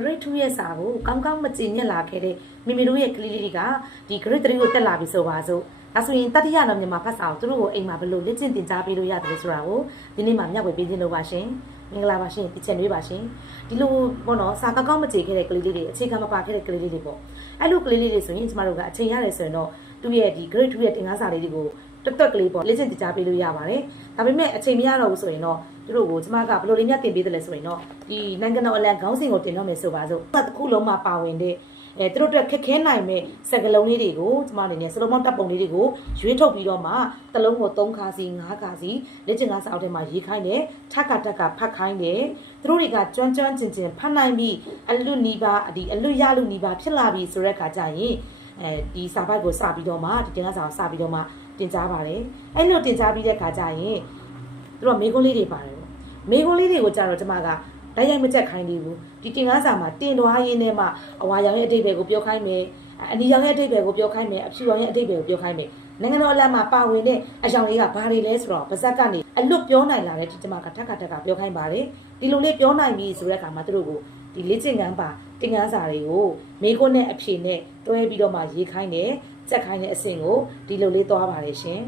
grade 2ရဲ့စာကိုကောင်းကောင်းမကြင်ညက်လာခဲ့တဲ့မိမိတို့ရဲ့ကလေးလေးတွေကဒီ grade 3ကိုတက်လာပြီဆိုပါစို့ဒါဆိုရင်တတိယတော့မြန်မာဖတ်စာကိုသူတို့ကိုအိမ်မှာဘယ်လိုလေ့ကျင့်သင်ကြားပေးလို့ရတယ်ဆိုတာကိုဒီနေ့မှမျှဝေပေးခြင်းလို့ပါရှင်မင်္ဂလာပါရှင်ဒီချက်တွေပါရှင်ဒီလိုပေါ့နော်စာကောင်းကောင်းမကြင်ခဲ့တဲ့ကလေးလေးတွေအခြေခံမပါခဲ့တဲ့ကလေးလေးတွေပေါ့အဲ့လိုကလေးလေးတွေဆိုရင်ကျမတို့ကအချိန်ရတယ်ဆိုရင်တော့သူ့ရဲ့ဒီ grade 2ရဲ့တင်ကားစာလေးတွေကိုတွက်ကလေးပေါ့လေ့ကျင့်သင်ကြားပေးလို့ရပါတယ်ဒါပေမဲ့အချိန်မရတော့ဘူးဆိုရင်တော့သူတို့ကိုကျမကဘယ်လိုလေးများတင်ပေးတယ်လဲဆိုရင်တော့ဒီနိုင်ငံတော်အလံခေါင်းစဉ်ကိုတင်တော့မယ်ဆိုပါစို့တစ်ခုလုံးမှာပါဝင်တဲ့သူတို့အတွက်ခက်ခဲနိုင်မဲ့စကလုံးလေးတွေကိုကျမအနေနဲ့စလုံးမောင်းတပ်ပုံလေးတွေကိုရွေးထုတ်ပြီးတော့မှတစ်လုံးကို3ခါစီ5ခါစီလက်ကျင်ကားစာအုပ်ထဲမှာရေးခိုင်းတယ်ထက်ကတက်ကဖတ်ခိုင်းတယ်သူတို့တွေကကျွမ်းကျွမ်းကျင်ကျင်ဖတ်နိုင်ပြီးအလွတ်နီးပါးဒီအလွတ်ရလူနီးပါးဖြစ်လာပြီဆိုတဲ့အခါကျရင်ဒီစာပိုက်ကိုစပြီးတော့မှဒီတင်ကားစာကိုစပြီးတော့မှတင်ကြားပါတယ်အဲ့လိုတင်ကြားပြီးတဲ့အခါကျရင်သူတို့မေးခွန်းလေးတွေပါတယ်ပေါ့မေးခွန်းလေးတွေကိုကြတော့ကျမကတိုက်ရိုက်မချက်ခိုင်းသေးဘူးဒီတင်ကားစာမှာတင်သွားရင်းနဲ့မှအဝါရောင်ရဲ့အဓိပ္ပာယ်ကိုပြောခိုင်းမယ်အနီရောင်ရဲ့အဓိပ္ပာယ်ကိုပြောခိုင်းမယ်အဖြူရောင်ရဲ့အဓိပ္ပာယ်ကိုပြောခိုင်းမယ်နိုင်ငံတော်အလံမှာပါဝင်တဲ့အယောင်လေးကဘာတွေလဲဆိုတော့ဗဇက်ကနေအလွတ်ပြောနိုင်လာတဲ့ဒီကျမကထက်ကပြောခိုင်းပါတယ်ဒီလိုလေးပြောနိုင်ပြီဆိုတဲ့အခါမှာသူတို့ကိုဒီလေ့ကျင့်ခန်းပါတင်ကားစာတွေကိုမေးခွန်းနဲ့အဖြေနဲ့တွဲပြီးတော့မှရေးခိုင်းတယ်ချက်ခိုင်းတဲ့အဆင့်ကိုဒီလိုလေးသွားပါတယ်ရှင်